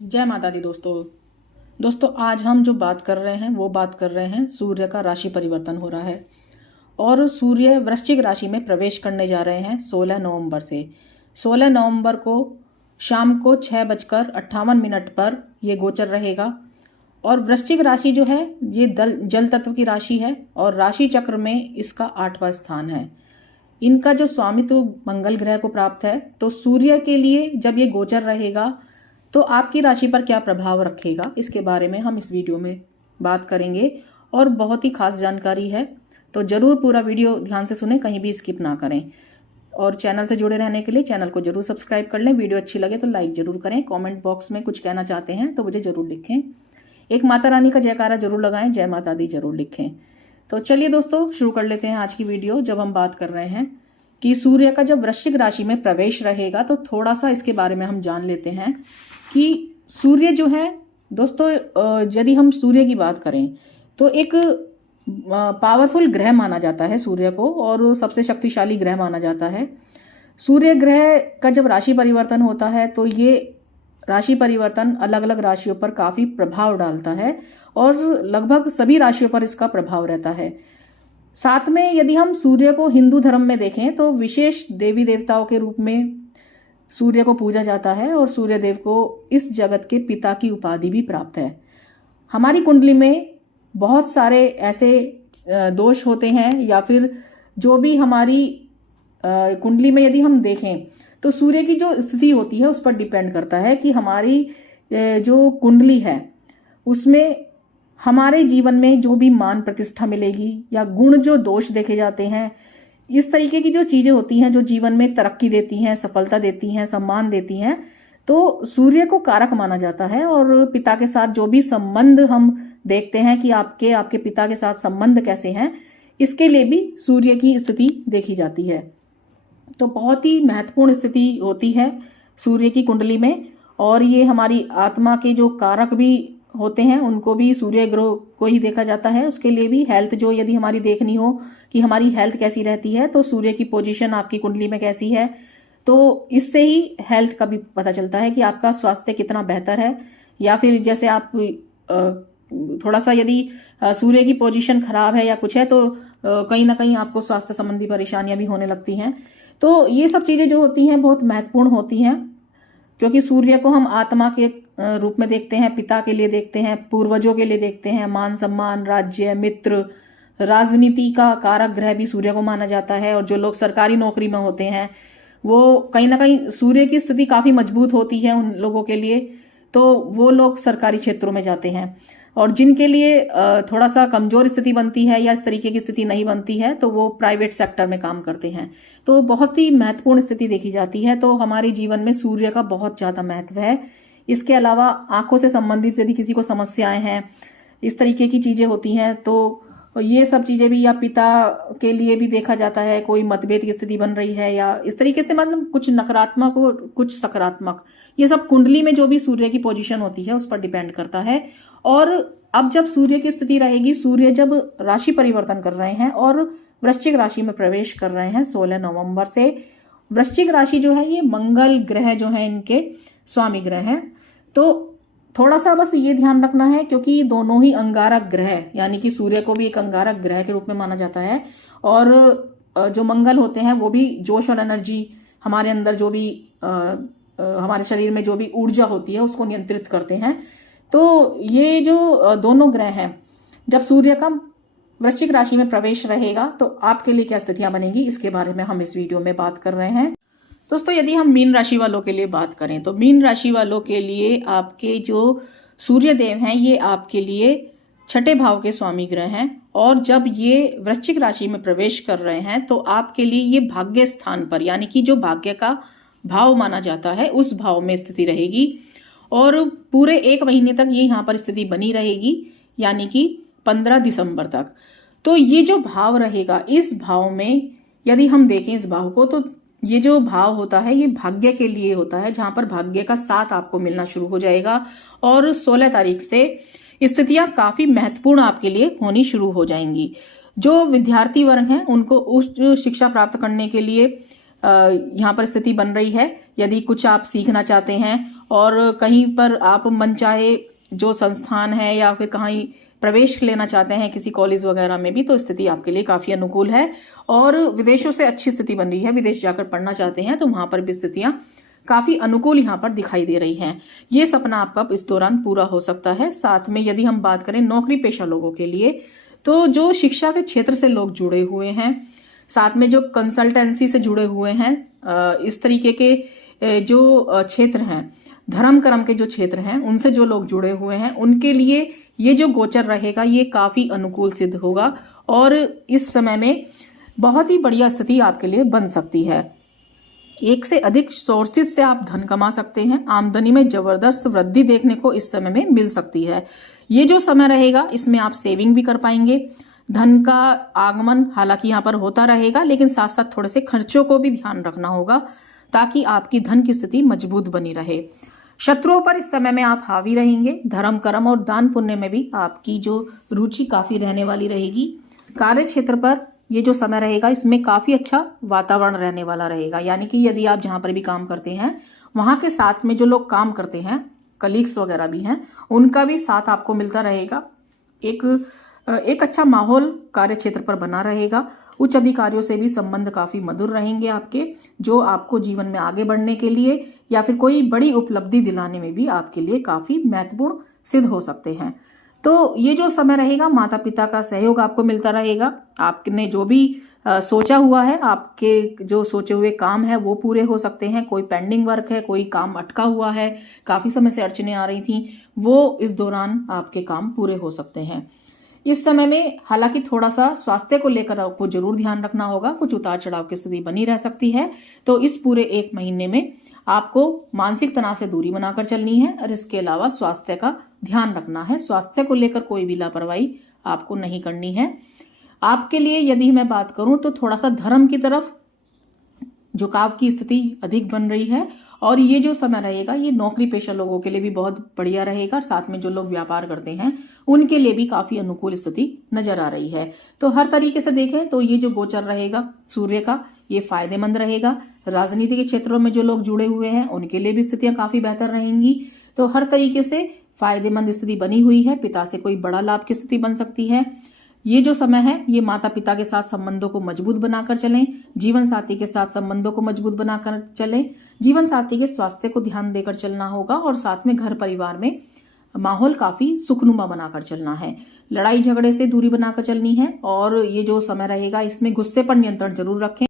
जय माता दी दोस्तों आज हम जो बात कर रहे हैं वो बात कर रहे हैं सूर्य का राशि परिवर्तन हो रहा है और सूर्य वृश्चिक राशि में प्रवेश करने जा रहे हैं 16 नवंबर से। 16 नवंबर को शाम को 6:58 पर ये गोचर रहेगा और वृश्चिक राशि जो है ये जल तत्व की राशि है और राशि चक्र में इसका 8वां स्थान है। इनका जो स्वामित्व मंगल ग्रह को प्राप्त है, तो सूर्य के लिए जब ये गोचर रहेगा तो आपकी राशि पर क्या प्रभाव रखेगा, इसके बारे में हम इस वीडियो में बात करेंगे और बहुत ही खास जानकारी है, तो जरूर पूरा वीडियो ध्यान से सुने, कहीं भी स्किप ना करें। और चैनल से जुड़े रहने के लिए चैनल को जरूर सब्सक्राइब कर लें। वीडियो अच्छी लगे तो लाइक जरूर करें। कमेंट बॉक्स में कुछ कहना चाहते हैं तो मुझे जरूर लिखें। एक माता रानी का जयकारा जरूर लगाएं, जय माता दी जरूर लिखें। तो चलिए दोस्तों शुरू कर लेते हैं आज की वीडियो। जब हम बात कर रहे हैं कि सूर्य का जब वृश्चिक राशि में प्रवेश रहेगा तो थोड़ा सा इसके बारे में हम जान लेते हैं कि सूर्य जो है दोस्तों, यदि हम सूर्य की बात करें तो एक पावरफुल ग्रह माना जाता है सूर्य को और सबसे शक्तिशाली ग्रह माना जाता है। सूर्य ग्रह का जब राशि परिवर्तन होता है तो ये राशि परिवर्तन अलग अलग राशियों पर काफी प्रभाव डालता है और लगभग सभी राशियों पर इसका प्रभाव रहता है। साथ में यदि हम सूर्य को हिंदू धर्म में देखें तो विशेष देवी देवताओं के रूप में सूर्य को पूजा जाता है और सूर्य देव को इस जगत के पिता की उपाधि भी प्राप्त है। हमारी कुंडली में बहुत सारे ऐसे दोष होते हैं या फिर जो भी हमारी कुंडली में यदि हम देखें तो सूर्य की जो स्थिति होती है उस पर डिपेंड करता है कि हमारी जो कुंडली है उसमें हमारे जीवन में जो भी मान प्रतिष्ठा मिलेगी या गुण जो दोष देखे जाते हैं, इस तरीके की जो चीजें होती हैं जो जीवन में तरक्की देती हैं, सफलता देती हैं, सम्मान देती हैं, तो सूर्य को कारक माना जाता है। और पिता के साथ जो भी संबंध हम देखते हैं कि आपके पिता के साथ संबंध कैसे हैं, इसके लिए भी सूर्य की स्थिति देखी जाती है। तो बहुत ही महत्वपूर्ण स्थिति होती है सूर्य की कुंडली में और ये हमारी आत्मा के जो कारक भी होते हैं उनको भी सूर्य ग्रह को ही देखा जाता है। उसके लिए भी हेल्थ जो यदि हमारी देखनी हो कि हमारी हेल्थ कैसी रहती है तो सूर्य की पोजीशन आपकी कुंडली में कैसी है, तो इससे ही हेल्थ का भी पता चलता है कि आपका स्वास्थ्य कितना बेहतर है। या फिर जैसे आप थोड़ा सा यदि सूर्य की पोजीशन खराब है या कुछ है तो कहीं ना कहीं आपको स्वास्थ्य संबंधी परेशानियां भी होने लगती हैं। तो ये सब चीजें जो होती हैं बहुत महत्वपूर्ण होती हैं क्योंकि सूर्य को हम आत्मा के रूप में देखते हैं, पिता के लिए देखते हैं, पूर्वजों के लिए देखते हैं, मान सम्मान, राज्य, मित्र, राजनीति का कारक ग्रह भी सूर्य को माना जाता है। और जो लोग सरकारी नौकरी में होते हैं वो कहीं ना कहीं सूर्य की स्थिति काफी मजबूत होती है उन लोगों के लिए, तो वो लोग सरकारी क्षेत्रों में जाते हैं। और जिनके लिए थोड़ा सा कमजोर स्थिति बनती है या इस तरीके की स्थिति नहीं बनती है तो वो प्राइवेट सेक्टर में काम करते हैं। तो बहुत ही महत्वपूर्ण स्थिति देखी जाती है। तो हमारे जीवन में सूर्य का बहुत ज्यादा महत्व है। इसके अलावा आंखों से संबंधित यदि किसी को समस्याएं हैं, इस तरीके की चीजें होती हैं, तो ये सब चीजें भी या पिता के लिए भी देखा जाता है, कोई मतभेद की स्थिति बन रही है या इस तरीके से, मतलब कुछ नकारात्मक और कुछ सकारात्मक, ये सब कुंडली में जो भी सूर्य की पोजीशन होती है उस पर डिपेंड करता है। और अब जब सूर्य की स्थिति रहेगी, सूर्य जब राशि परिवर्तन कर रहे हैं और वृश्चिक राशि में प्रवेश कर रहे हैं 16 नवंबर से। वृश्चिक राशि जो है ये मंगल ग्रह जो है इनके स्वामी ग्रह है, तो थोड़ा सा बस ये ध्यान रखना है क्योंकि दोनों ही अंगारक ग्रह, यानी कि सूर्य को भी एक अंगारक ग्रह के रूप में माना जाता है और जो मंगल होते हैं वो भी जोश और एनर्जी, हमारे अंदर जो भी हमारे शरीर में जो भी ऊर्जा होती है उसको नियंत्रित करते हैं। तो ये जो दोनों ग्रह हैं, जब सूर्य का वृश्चिक राशि में प्रवेश रहेगा तो आपके लिए क्या स्थितियां बनेंगी, इसके बारे में हम इस वीडियो में बात कर रहे हैं। दोस्तों यदि हम मीन राशि वालों के लिए बात करें तो मीन राशि वालों के लिए आपके जो सूर्य देव हैं ये आपके लिए 6ठे भाव के स्वामी ग्रह हैं और जब ये वृश्चिक राशि में प्रवेश कर रहे हैं तो आपके लिए ये भाग्य स्थान पर, यानी कि जो भाग्य का भाव माना जाता है उस भाव में स्थिति रहेगी और पूरे 1 महीने तक ये यहाँ पर स्थिति बनी रहेगी, यानी कि 15 दिसंबर तक। तो ये जो भाव रहेगा, इस भाव में यदि हम देखें इस भाव को, तो ये जो भाव होता है ये भाग्य के लिए होता है, जहां पर भाग्य का साथ आपको मिलना शुरू हो जाएगा और 16 तारीख से स्थितियां काफी महत्वपूर्ण आपके लिए होनी शुरू हो जाएंगी। जो विद्यार्थी वर्ग हैं उनको उच्च शिक्षा प्राप्त करने के लिए यहाँ पर स्थिति बन रही है। यदि कुछ आप सीखना चाहते हैं और कहीं पर आप मनचाहे जो संस्थान है या फिर कहीं प्रवेश लेना चाहते हैं किसी कॉलेज वगैरह में भी, तो स्थिति आपके लिए काफी अनुकूल है। और विदेशों से अच्छी स्थिति बन रही है, विदेश जाकर पढ़ना चाहते हैं तो वहां पर भी स्थितियां काफी अनुकूल यहाँ पर दिखाई दे रही हैं। ये सपना आपका इस दौरान पूरा हो सकता है। साथ में यदि हम बात करें नौकरी पेशा लोगों के लिए, तो जो शिक्षा के क्षेत्र से लोग जुड़े हुए हैं, साथ में जो कंसल्टेंसी से जुड़े हुए हैं, इस तरीके के जो क्षेत्र हैं, धर्म कर्म के जो क्षेत्र हैं, उनसे जो लोग जुड़े हुए हैं, उनके लिए ये जो गोचर रहेगा ये काफी अनुकूल सिद्ध होगा और इस समय में बहुत ही बढ़िया स्थिति आपके लिए बन सकती है। एक से अधिक सोर्सेज से आप धन कमा सकते हैं। आमदनी में जबरदस्त वृद्धि देखने को इस समय में मिल सकती है। ये जो समय रहेगा इसमें आप सेविंग भी कर पाएंगे। धन का आगमन हालांकि यहाँ पर होता रहेगा, लेकिन साथ साथ थोड़े से खर्चों को भी ध्यान रखना होगा ताकि आपकी धन की स्थिति मजबूत बनी रहे। शत्रुओं पर इस समय में आप हावी रहेंगे। धर्म कर्म और दान पुण्य में भी आपकी जो रुचि काफी रहने वाली रहेगी। कार्य क्षेत्र पर ये जो समय रहेगा इसमें काफी अच्छा वातावरण रहने वाला रहेगा, यानी कि यदि आप जहां पर भी काम करते हैं वहां के साथ में जो लोग काम करते हैं, कलीग्स वगैरह भी हैं, उनका भी साथ आपको मिलता रहेगा। एक अच्छा माहौल कार्य क्षेत्र पर बना रहेगा। उच्च अधिकारियों से भी संबंध काफी मधुर रहेंगे आपके, जो आपको जीवन में आगे बढ़ने के लिए या फिर कोई बड़ी उपलब्धि दिलाने में भी आपके लिए काफी महत्वपूर्ण सिद्ध हो सकते हैं। तो ये जो समय रहेगा माता पिता का सहयोग आपको मिलता रहेगा। आपने जो भी सोचा हुआ है, आपके जो सोचे हुए काम है वो पूरे हो सकते हैं। कोई पेंडिंग वर्क है, कोई काम अटका हुआ है, काफी समय से अड़चने आ रही थी, वो इस दौरान आपके काम पूरे हो सकते हैं। इस समय में हालांकि थोड़ा सा स्वास्थ्य को लेकर आपको जरूर ध्यान रखना होगा, कुछ उतार चढ़ाव की स्थिति बनी रह सकती है। तो इस पूरे एक महीने में आपको मानसिक तनाव से दूरी बनाकर चलनी है और इसके अलावा स्वास्थ्य का ध्यान रखना है। स्वास्थ्य को लेकर कोई भी लापरवाही आपको नहीं करनी है। आपके लिए यदि मैं बात करूं तो थोड़ा सा धर्म की तरफ झुकाव की स्थिति अधिक बन रही है और ये जो समय रहेगा ये नौकरी पेशा लोगों के लिए भी बहुत बढ़िया रहेगा। साथ में जो लोग व्यापार करते हैं उनके लिए भी काफी अनुकूल स्थिति नजर आ रही है। तो हर तरीके से देखें तो ये जो गोचर रहेगा सूर्य का, ये फायदेमंद रहेगा। राजनीति के क्षेत्रों में जो लोग जुड़े हुए हैं उनके लिए भी स्थितियां काफी बेहतर रहेंगी। तो हर तरीके से फायदेमंद स्थिति बनी हुई है। पिता से कोई बड़ा लाभ की स्थिति बन सकती है। ये जो समय है ये माता पिता के साथ संबंधों को मजबूत बनाकर चलें, जीवन साथी के साथ संबंधों को मजबूत बनाकर चलें, जीवन साथी के स्वास्थ्य को ध्यान देकर चलना होगा और साथ में घर परिवार में माहौल काफी सुखनुमा बनाकर चलना है। लड़ाई झगड़े से दूरी बनाकर चलनी है और ये जो समय रहेगा इसमें गुस्से पर नियंत्रण जरूर रखें।